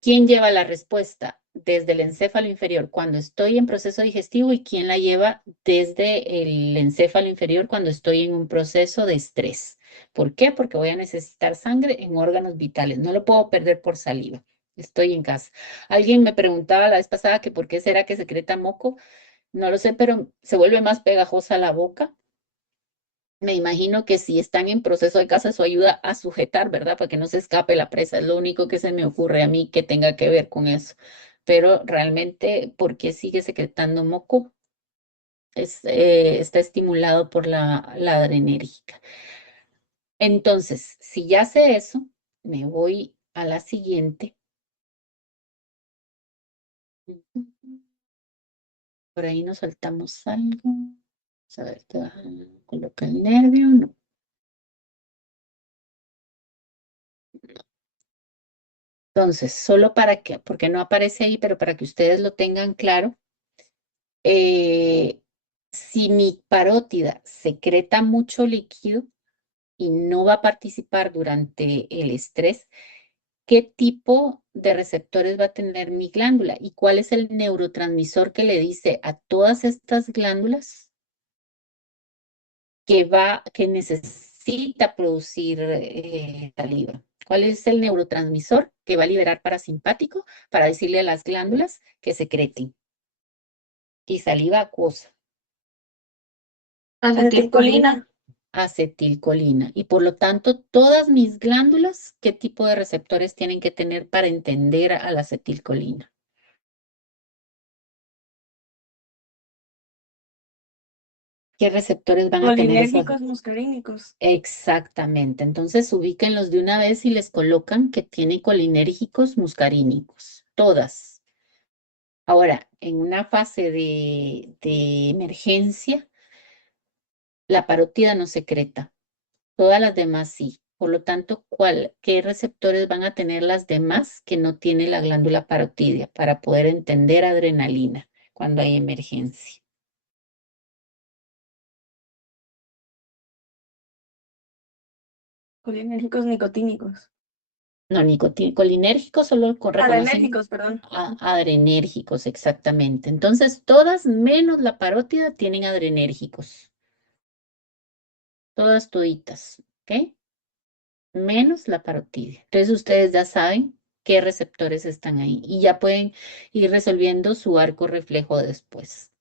¿Quién lleva la respuesta desde el encéfalo inferior cuando estoy en proceso digestivo y quién la lleva desde el encéfalo inferior cuando estoy en un proceso de estrés? ¿Por qué? Porque voy a necesitar sangre en órganos vitales. No lo puedo perder por saliva. Estoy en casa. Alguien me preguntaba la vez pasada que por qué será que secreta moco. No lo sé, pero se vuelve más pegajosa la boca. Me imagino que si están en proceso de casa, eso ayuda a sujetar, ¿verdad? Para que no se escape la presa. Es lo único que se me ocurre a mí que tenga que ver con eso. Pero realmente, ¿por qué sigue secretando moco? Está estimulado por la adrenérgica. Entonces, si ya sé eso, me voy a la siguiente. Por ahí nos saltamos algo. Vamos a ver, coloca el nervio, no. Entonces, solo para que, porque no aparece ahí, pero para que ustedes lo tengan claro, si mi parótida secreta mucho líquido y no va a participar durante el estrés, ¿qué tipo de receptores va a tener mi glándula? ¿Y cuál es el neurotransmisor que le dice a todas estas glándulas que necesita producir saliva? ¿Cuál es el neurotransmisor que va a liberar parasimpático para decirle a las glándulas que secreten? Y saliva acuosa. Acetilcolina. Acetilcolina. Y por lo tanto, todas mis glándulas, ¿qué tipo de receptores tienen que tener para entender a la acetilcolina? ¿Qué receptores van a tener esas? Colinérgicos muscarínicos. Exactamente. Entonces, ubíquenlos de una vez y les colocan que tienen colinérgicos muscarínicos. Todas. Ahora, en una fase de emergencia, la parótida no secreta. Todas las demás sí. Por lo tanto, ¿qué receptores van a tener las demás que no tiene la glándula parotidia para poder entender adrenalina cuando hay emergencia? Colinérgicos nicotínicos. No, colinérgicos solo reconocen Adrenérgicos, perdón. adrenérgicos, exactamente. Entonces, todas menos la parótida tienen adrenérgicos. Todas toditas. ¿ok? Menos la parotidia. Entonces ustedes ya saben qué receptores están ahí y ya pueden ir resolviendo su arco reflejo después.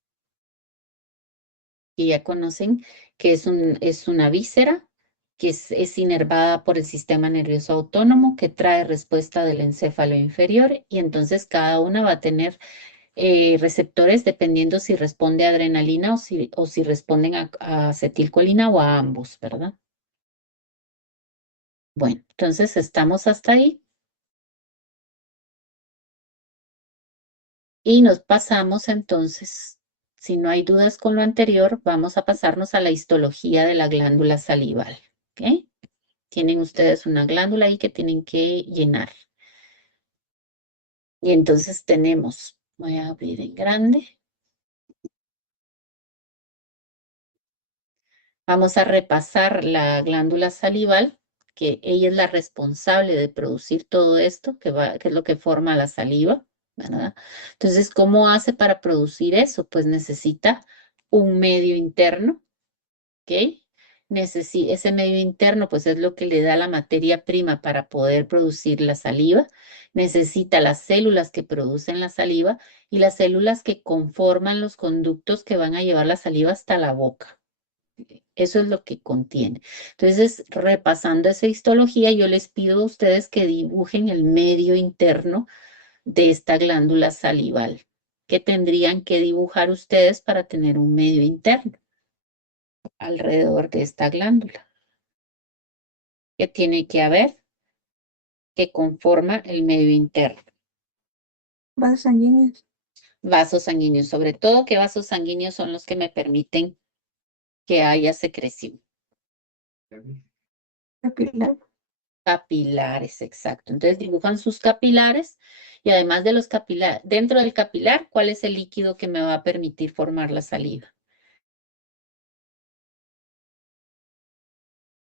Y ya conocen que es una víscera, que es inervada por el sistema nervioso autónomo, que trae respuesta del encéfalo inferior y entonces cada una va a tener receptores dependiendo si responde a adrenalina o si responden a acetilcolina o a ambos, ¿verdad? Bueno, entonces estamos hasta ahí. Y nos pasamos entonces, si no hay dudas con lo anterior, vamos a pasarnos a la histología de la glándula salival, ¿ok? Tienen ustedes una glándula ahí que tienen que llenar. Y entonces tenemos, voy a abrir en grande. Vamos a repasar la glándula salival, que ella es la responsable de producir todo esto, que es lo que forma la saliva, ¿verdad? Entonces, ¿cómo hace para producir eso? Pues necesita un medio interno, ¿ok? Ese medio interno, pues es lo que le da la materia prima para poder producir la saliva. Necesita las células que producen la saliva y las células que conforman los conductos que van a llevar la saliva hasta la boca. Eso es lo que contiene. Entonces, repasando esa histología, yo les pido a ustedes que dibujen el medio interno de esta glándula salival. ¿Qué tendrían que dibujar ustedes para tener un medio interno alrededor de esta glándula? ¿Qué tiene que haber que conforma el medio interno? Vasos sanguíneos. Vasos sanguíneos, sobre todo, ¿qué vasos sanguíneos son los que me permiten que haya secreción? Capilar. Capilares, exacto. Entonces dibujan sus capilares y además de los capilares, dentro del capilar, ¿cuál es el líquido que me va a permitir formar la saliva?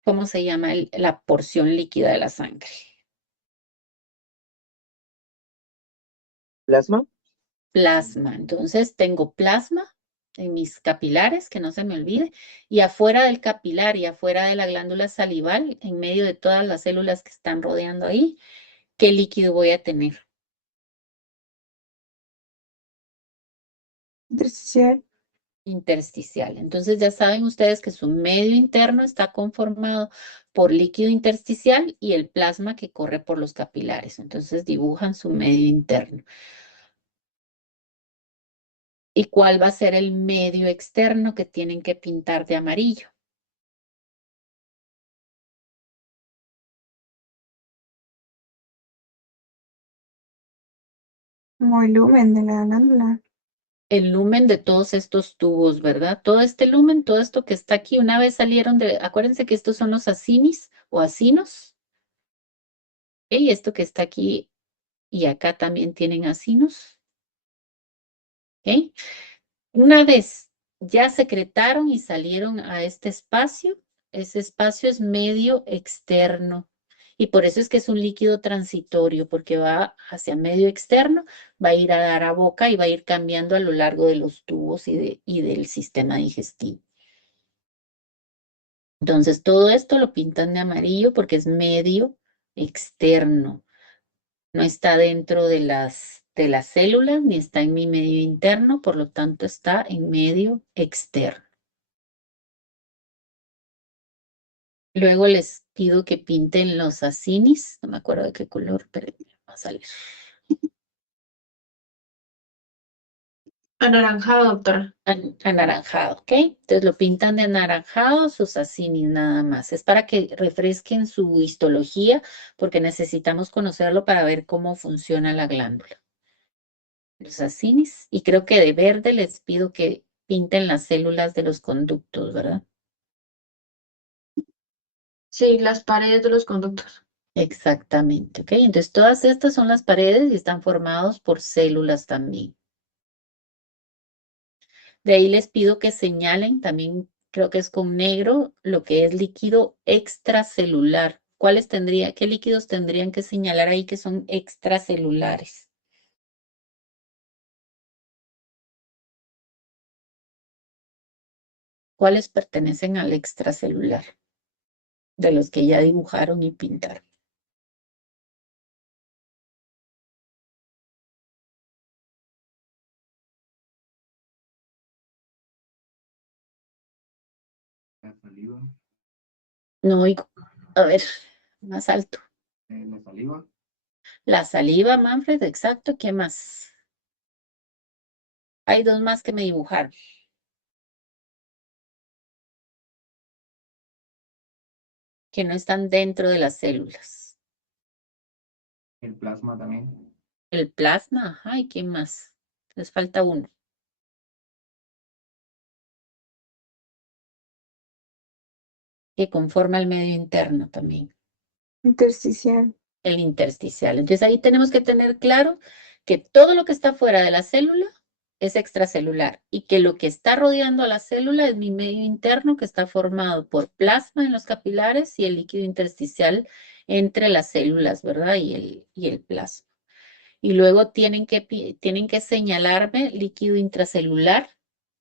¿Cómo se llama la porción líquida de la sangre? ¿Plasma? Plasma. Entonces tengo plasma en mis capilares, que no se me olvide, y afuera del capilar y afuera de la glándula salival, en medio de todas las células que están rodeando ahí, ¿qué líquido voy a tener? Intersticial. Intersticial. Entonces ya saben ustedes que su medio interno está conformado por líquido intersticial y el plasma que corre por los capilares. Entonces dibujan su medio interno. ¿Y cuál va a ser el medio externo que tienen que pintar de amarillo? Como el lumen de la glándula. El lumen de todos estos tubos, ¿verdad? Todo este lumen, todo esto que está aquí, una vez salieron acuérdense que estos son los acinis o acinos. Y esto que está aquí y acá también tienen acinos. ¿Ok? Una vez ya secretaron y salieron a este espacio, ese espacio es medio externo. Y por eso es que es un líquido transitorio, porque va hacia medio externo, va a ir a dar a boca y va a ir cambiando a lo largo de los tubos y del sistema digestivo. Entonces, todo esto lo pintan de amarillo porque es medio externo. No está dentro de las células ni está en mi medio interno, por lo tanto está en medio externo. Luego les pido que pinten los acinis, no me acuerdo de qué color, pero va a salir. Anaranjado, doctora. Anaranjado, ¿ok? Entonces lo pintan de anaranjado, sus acinis nada más. Es para que refresquen su histología, porque necesitamos conocerlo para ver cómo funciona la glándula. Los acinis, y creo que de verde les pido que pinten las células de los conductos, ¿verdad? Sí, las paredes de los conductos. Exactamente, ¿ok? Entonces todas estas son las paredes y están formados por células también. De ahí les pido que señalen, también creo que es con negro, lo que es líquido extracelular. ¿Qué líquidos tendrían que señalar ahí que son extracelulares? ¿Cuáles pertenecen al extracelular? de los que ya dibujaron y pintaron. La saliva. No oigo. A ver, más alto. La saliva. La saliva, Manfred, exacto. ¿Qué más? Hay dos más que me dibujaron. Que no están dentro de las células. El plasma también. El plasma, ajá, ¿y qué más? Les falta uno. Que conforma el medio interno también. Intersticial. El intersticial. Entonces ahí tenemos que tener claro que todo lo que está fuera de la célula es extracelular y que lo que está rodeando a la célula es mi medio interno que está formado por plasma en los capilares y el líquido intersticial entre las células, ¿verdad? Y el plasma. Y luego tienen que señalarme líquido intracelular,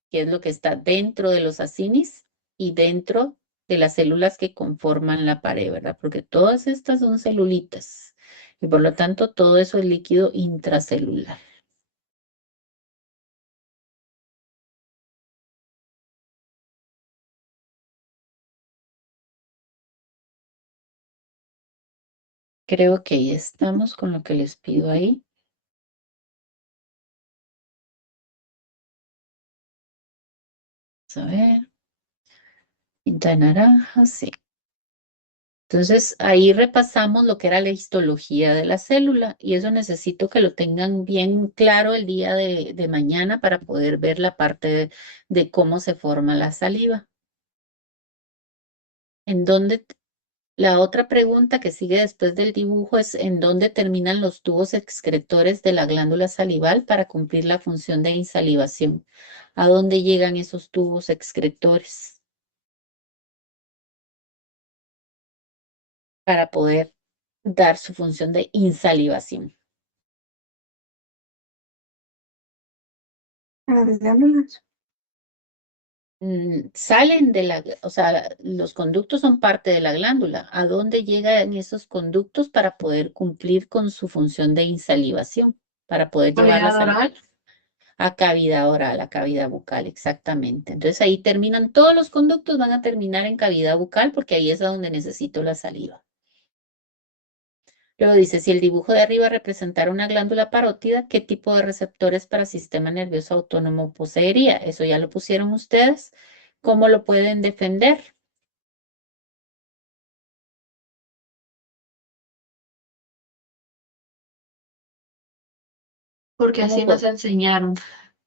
que es lo que está dentro de los acinis y dentro de las células que conforman la pared, ¿verdad? Porque todas estas son celulitas y por lo tanto todo eso es líquido intracelular. Creo que ya estamos con lo que les pido ahí. Vamos a ver. Tinta de naranja, sí. Entonces, ahí repasamos lo que era la histología de la célula y eso necesito que lo tengan bien claro el día de mañana para poder ver la parte de cómo se forma la saliva. La otra pregunta que sigue después del dibujo es ¿en dónde terminan los tubos excretores de la glándula salival para cumplir la función de insalivación? ¿A dónde llegan esos tubos excretores para poder dar su función de insalivación? A las glándulas. Salen de o sea, los conductos son parte de la glándula. ¿A dónde llegan esos conductos para poder cumplir con su función de insalivación? Para poder llevar la Cavidad saliva oral. a cavidad oral, a cavidad bucal, exactamente. Entonces ahí terminan, todos los conductos van a terminar en cavidad bucal porque ahí es a donde necesito la saliva. Luego dice, si el dibujo de arriba representara una glándula parótida, ¿qué tipo de receptores para sistema nervioso autónomo poseería? Eso ya lo pusieron ustedes. ¿Cómo lo pueden defender? Porque ¿Cómo así nos puedo? enseñaron.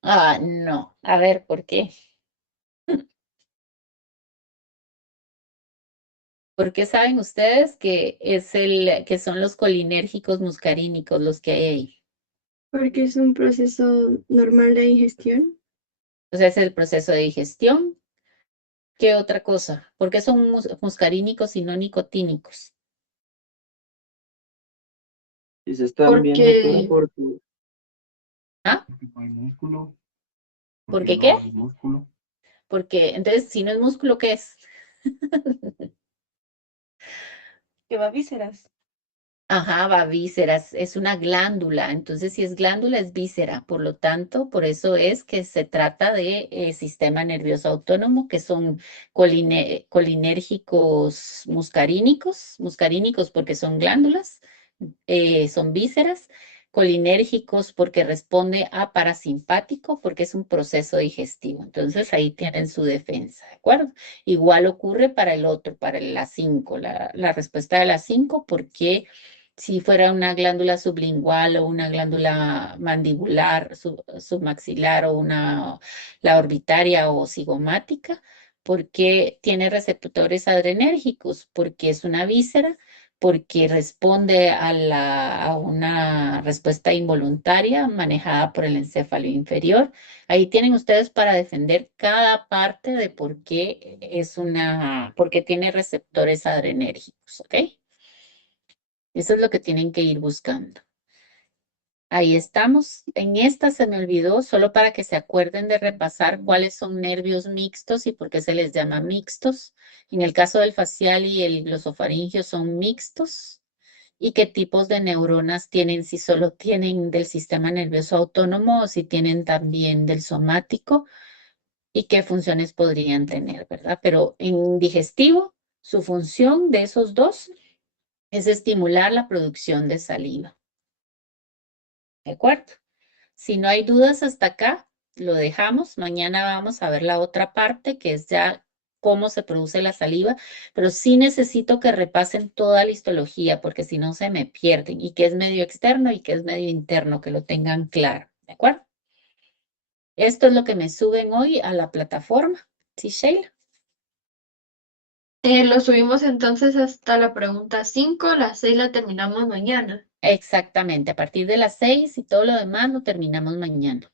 Ah, no. A ver, ¿por qué? ¿Por qué saben ustedes que son los colinérgicos muscarínicos los que hay ahí? Porque es un proceso normal de digestión. O sea, es el proceso de digestión. ¿Qué otra cosa? ¿Por qué son muscarínicos y no nicotínicos? Y se están viendo Porque porque ¿Ah? Porque no hay músculo. ¿Por Porque qué qué? no hay músculo. Porque, entonces, si no es músculo, ¿qué es? Que va a vísceras. Ajá, va vísceras, es una glándula, entonces si es glándula es víscera, por lo tanto, por eso es que se trata de sistema nervioso autónomo, que son colinérgicos muscarínicos porque son glándulas, son vísceras, colinérgicos porque responde a parasimpático porque es un proceso digestivo, entonces ahí tienen su defensa, ¿de acuerdo? Igual ocurre para el otro, para la 5, la respuesta de la 5, porque si fuera una glándula sublingual o una glándula mandibular, submaxilar o la orbitaria o cigomática, porque tiene receptores adrenérgicos, porque es una víscera, porque responde a una respuesta involuntaria manejada por el encéfalo inferior. Ahí tienen ustedes para defender cada parte de por qué tiene receptores adrenérgicos, ¿ok? Eso es lo que tienen que ir buscando. Ahí estamos. En esta se me olvidó, solo para que se acuerden de repasar cuáles son nervios mixtos y por qué se les llama mixtos. En el caso del facial y el glosofaringio son mixtos. Y qué tipos de neuronas tienen, si solo tienen del sistema nervioso autónomo o si tienen también del somático y qué funciones podrían tener, ¿verdad? Pero en digestivo, su función de esos dos es estimular la producción de saliva. ¿De acuerdo? Si no hay dudas hasta acá, lo dejamos. Mañana vamos a ver la otra parte, que es ya cómo se produce la saliva, pero sí necesito que repasen toda la histología, porque si no se me pierden, y que es medio externo y que es medio interno, que lo tengan claro. ¿De acuerdo? Esto es lo que me suben hoy a la plataforma. ¿Sí, Sheila? Lo subimos entonces hasta la pregunta 5, la 6 la terminamos mañana. Exactamente. A partir de las 6 y todo lo demás lo terminamos mañana.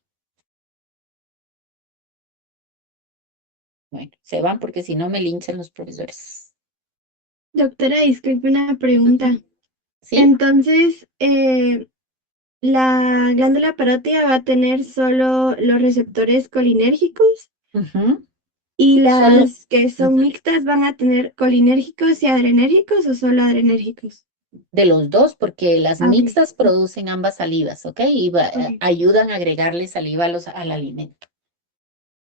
Bueno, se van porque si no me linchan los profesores. Doctora, disculpe una pregunta. ¿Sí? Entonces, ¿la glándula parótida va a tener solo los receptores colinérgicos Ujú. y Solo. las que son mixtas van a tener colinérgicos y adrenérgicos o solo adrenérgicos? De los dos, porque las Ah, ok. mixtas producen ambas salivas, ¿ok? Y Ok. ayudan a agregarle saliva al alimento.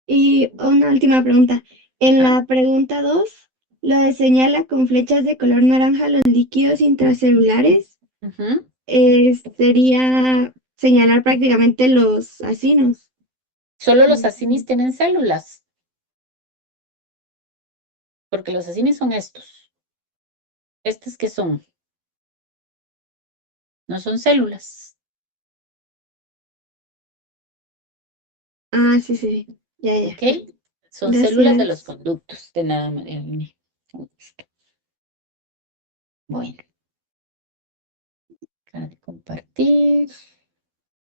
Y una última pregunta. En Ajá. la pregunta 2, lo señala con flechas de color naranja los líquidos intracelulares. Ujú. Sería señalar prácticamente los acinos. Solo los acinis tienen células, porque los acinis son estos. ¿Estos qué son? No son células, Ah, sí, sí. Ya, ya. ¿ok? Son células de los Gracias. conductos, de nada más. Bueno, acá de compartir.